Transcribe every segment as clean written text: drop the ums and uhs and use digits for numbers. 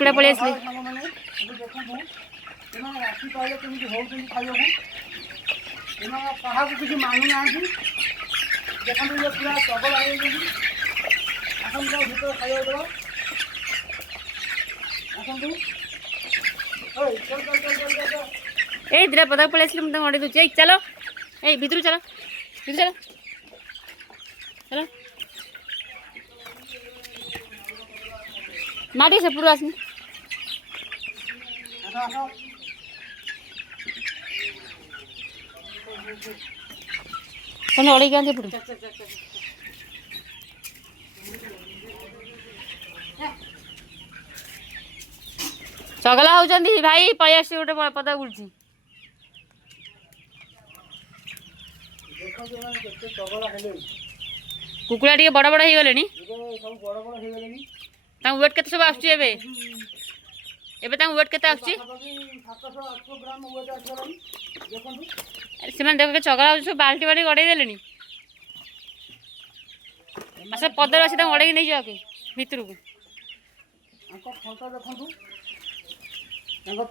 कुकुड़ा पड़े देखो राशि पाइले केମିତି होउछन खाइबो एना कहा किसी मानू ना देखो ये पूरा चगल आ गई अपन को भीतर खाइबो दो अपन तू ओए चल चल चल चल चल ए दिरा पदा पड़े असले मुंडा ओडे दूचे चलो ए भीतर चलो चलो माटी से पूरा आसनी कौन ओड़ी क्या पूरा चगला होउचंदी भाई पय आसी गोटे पदा बुलची कुकुड़ा टी बड़ बड़ हो गले वेट के सब आसुची एबे वेट के आसुची से देख के चगला सब बाल्टी बाल्टी गड़े देले आस पदर अच्छे गड़े नहीं जाके भितर को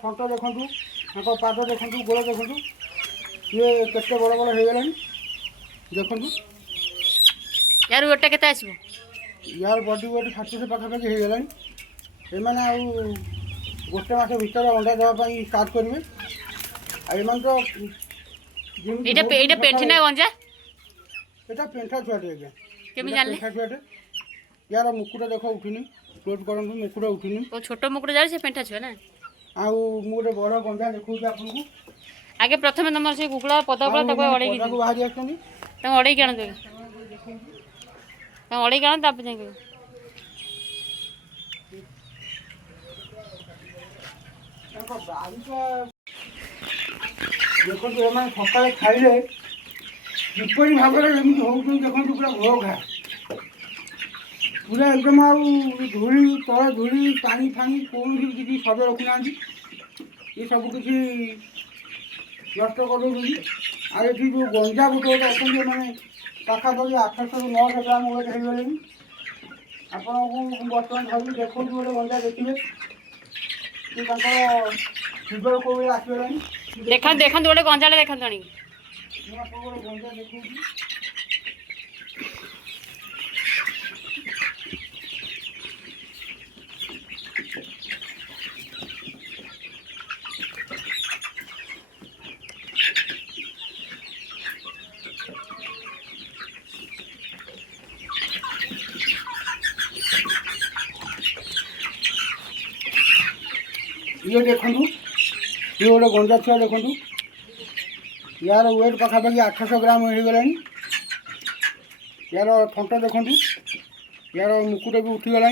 फंट देखु पाद देखु गोड़ देखु ये केते बड़ बड़ हो गले देखु यार वेट के आसो यार बॉडी वेट 60 पाखापाखि हो गला एमाने आउ गोटे मास भीतर अंडा देवाई स्टार्ट करेंगे आम तो पेंठा गंजा यहाँ पेंठा छुआटे आज्ञा केमी जानले पेंठा छुआटे यार मुकुटा देख उठिनी क्लोज कर मुकुटा उठिनी छोट मुकुट जाए से पेंठा छुआ ना आउ गोटे बड़ गंजा देखा आपको आगे प्रथम तुम से कुकुड़ा पदा अड़े बाहरी अड़े कि अड़े कि आण ताप जाए देखो सका खाइले किपरि भाव में हो देखो पूरा घो घा पूरा एकदम धूली तल धूली पानी फानी कौन किसी शब्द रखुना ये सब किसी नष्ट कर जो गंजा गोटे गोटे अच्छा मैंने पाखापाखि 800 ରୁ 900 ग्राम वेट हो गले आपको बर्तमान भावी देखो गोटे गंजा देखिए फिगर को आसगलानी देखा देखा गोटे गंजा देखा गोटे गंजा देखो ये देखु ये गोटे गंजा छुआ देखु यार वेट पाखापाखि 800 ग्राम हो गला यार थंट देखु यार मुकुट भी उठीगला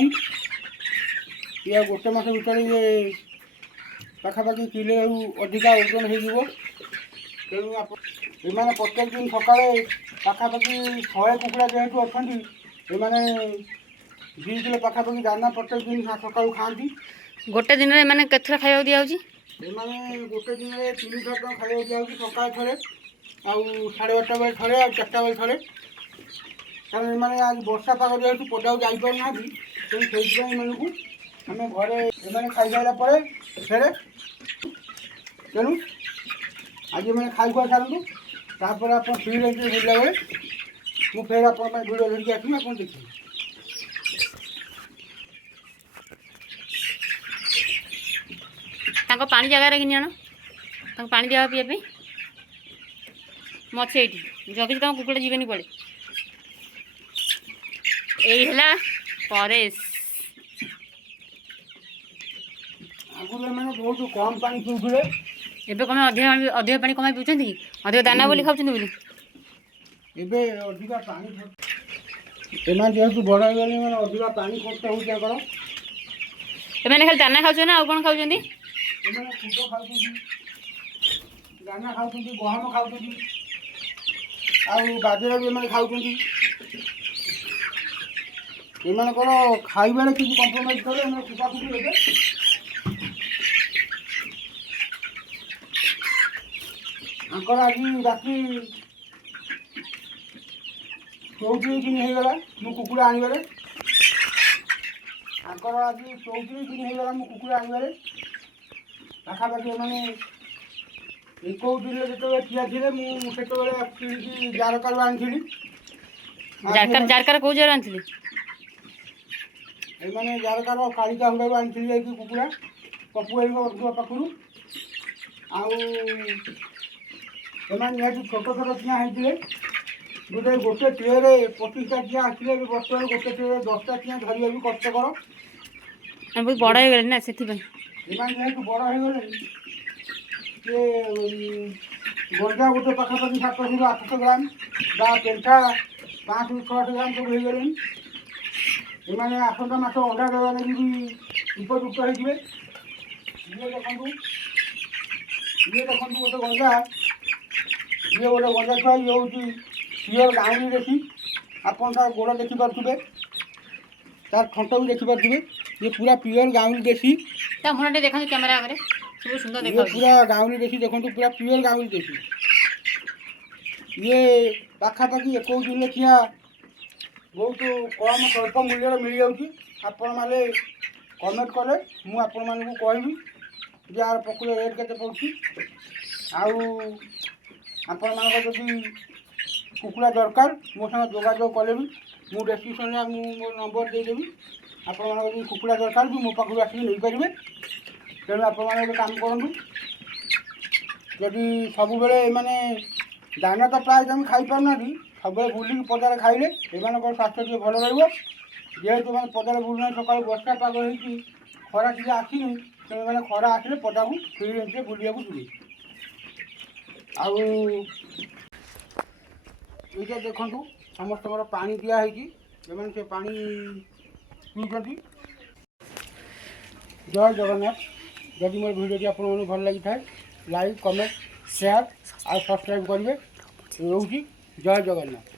या गोटे मास भर ये पाखापाखि किले अधिका ओजन हो तेणु एमाने प्रत्येक दिन सकाଳେ पाखापाखि 100 कुकुड़ा जेहेतु अच्छा एमाने 2 किलो पाखापाखि दाना प्रत्येक दिन सकाळु खाती गोटे दिन में मैंने केथरा खाया दिया गोटे दिन में 3 थर खाया दिया सका थे आउ 8:30 बेले थे आ 4टा बेले थे कारण एमाने आज वर्षा पाग जेहेतु पदा जापर ना तेणु से आम घरे एमाने खाई सारा पर फेरे तेणु आज मैंने खाई खुआ सारूँ तापर आप फ्री रही बुला बेले मुझे फेर आप भिडियो धरिकी आसमी आप देखिए पानी जगार कि आण पानी दिया पीवा मछे ये जगि तुम कुकुड़ा जीवन पड़े यही परेश आगुले मैंने बहुत कम पानी पीउले एबे कम अधिक पानी कम पीछे कि अधिक दाना बोली खाऊँ बोली एबे अधिका पानी एना जेहेतु बड़ हो गले मैंने अधिका पानी खर्च हो खाली दाना खाऊ ना कौन खाऊँ खुद खाऊ दाना खाऊ गहम खाऊ बाजरा भी खाऊ एमानकर खाइबार किसी कम्प्रोमाइज कले कुटाकुटी हे आंकर आज राति 24 दिन हो गला मु कुकुड़ा आनिबारे ତାଙ୍କର ଆଜି 34 ଦିନ ହେଇଗଲା ମୁଁ କୁକୁଡ଼ା ଆଣିବାରେ। ପାଖାପାଖି ଏମାନେ 21 ଦିନରେ ଯେତେବେଳେ ଠିଆ ଥିଲେ ମୁଁ ସେତେବେଳେ କିଣିକି ଜାରକାରୁ ଆଣିଥିଲି। ଜାରକାର କୋଉ ଜାଗାରୁ ଆଣିଥିଲି? ଏମାନେ ଜାରକାର କାଳିକା ହୁଡ଼ାରୁ ଆଣିଥିଲି ଯାଇକି କୁକୁଡ଼ା ପପୁ ଭାଇଙ୍କ ପାଖରୁ। ଆଉ ଏମାନେ ନିହାତି ଛୋଟ ଛୋଟ ଚିଆଁ ହେଇଥିଲେ। ଗୋଟେ ଟ୍ରେରେ 25ଟା ଚିଆଁ ଆସିଥିଲେ। ଏବେ ବର୍ତ୍ତମାନ ଗୋଟେ ଟ୍ରେରେ 10ଟା ଚିଆଁ ଧରିବା ବି କଷ୍ଟକର। ବହୁତ ବଡ଼ ହେଇଗଲେଣି ନା ସେଥିପାଇଁ। ଏମାନେ ଯେହେତୁ ବଡ଼ ହେଇଗଲେଣି ସେ ଗଞ୍ଜା ଗୋଟେ ପାଖାପାଖି 700ରୁ 800 ଗ୍ରାମ ବା ପେଣ୍ଠା 500ରୁ 600 ଗ୍ରାମ ସବୁ ହେଇଗଲେଣି। ଏମାନେ ଆସନ୍ତା ମାସ ଅଣ୍ଡା ଦେବା ଲାଗି ବି ଉପଯୁକ୍ତ ହେଇଯିବେ। ଇଏ ଦେଖନ୍ତୁ ଗୋଟେ ଗଞ୍ଜା, ଇଏ ଗୋଟେ ଗଞ୍ଜା ଛୁଆ। ଇଏ ହେଉଛି ପିଓର ଗାଉଁଲି ଦେଶୀ। ଆପଣ ତାର ଗୋଡ଼ ଦେଖିପାରୁଥିବେ, ତାର ଥଣ୍ଟ ବି ଦେଖିପାରୁଥିବେ। ଇଏ ପୁରା ପିଓର ଗାଉଁଲି ଦେଶୀ। ତା ମୁହଁଟା ଟିକେ ଦେଖନ୍ତୁ କ୍ୟାମେରା ଆଗରେ, ବହୁତ ସୁନ୍ଦର ଇଏ ଦେଖାଯାଉଛି। ପୁରା ଗାଉଁଲି ଦେଶୀ, ଦେଖନ୍ତୁ ପୁରା ପିଓର ଗାଉଁଲି ଦେଶୀ। ଇଏ ପାଖାପାଖି 21 ଦିନରେ ଠିଆ ବହୁତ କମ୍ ସ୍ୱଳ୍ପ ମୂଲ୍ୟରେ ମିଳିଯାଉଛି। ଆପଣମାନେ କମେଣ୍ଟ କଲେ ମୁଁ ଆପଣମାନଙ୍କୁ କହିବି ଯେ ଆର ପ୍ରକୃତ ରେଟ୍ କେତେ ପଡ଼ୁଛି। ଆଉ ଆପଣମାନଙ୍କର ଯଦି କୁକୁଡ଼ା ଦରକାର ମୋ ସାଙ୍ଗେ ଯୋଗାଯୋଗ କଲେ ବି ମୁଁ ଡେସ୍କ୍ରିପସନ୍ରେ ମୁଁ ମୋ ନମ୍ବର ଦେଇଦେବି। ଆପଣମାନଙ୍କର ଯଦି କୁକୁଡ଼ା ଦରକାର ବି ମୋ ପାଖରୁ ଆସିକି ନେଇପାରିବେ। ତେଣୁ ଆପଣମାନେ ଗୋଟେ କାମ କରନ୍ତୁ, ଯଦି ସବୁବେଳେ ଏମାନେ ଦାନା ତ ପ୍ରାୟ ଜମି ଖାଇପାରୁନାହାନ୍ତି, ସବୁବେଳେ ବୁଲିକି ପଦାରେ ଖାଇଲେ ଏମାନଙ୍କର ସ୍ୱାସ୍ଥ୍ୟ ଟିକେ ଭଲ ରହିବ। ଯେହେତୁ ଏମାନେ ପଦାରେ ବୁଲୁନାହାନ୍ତି, ସକାଳୁ ବର୍ଷା ପାଗ ହେଇଛି, ଖରା ଟିକେ ଆସିନି, ତେଣୁ ଏମାନେ ଖରା ଆସିଲେ ପଦାକୁ ଫ୍ରି ରେଞ୍ଜରେ ବୁଲିବାକୁ ଯିବେ। ଆଉ ଏଇଟା ଦେଖନ୍ତୁ ସମସ୍ତଙ୍କର ପାଣି ଦିଆହେଇଛି, ଏମାନେ ସେ ପାଣି ପିଉଛନ୍ତି। ଜୟ ଜଗନ୍ନାଥ। ଯଦି ମୋର ଭିଡ଼ିଓଟି ଆପଣମାନଙ୍କୁ ଭଲ ଲାଗିଥାଏ ଲାଇକ୍, କମେଣ୍ଟ, ସେୟାର ଆଉ ସବସ୍କ୍ରାଇବ୍ କରିବେ। ରହୁଛି। ଜୟ ଜଗନ୍ନାଥ।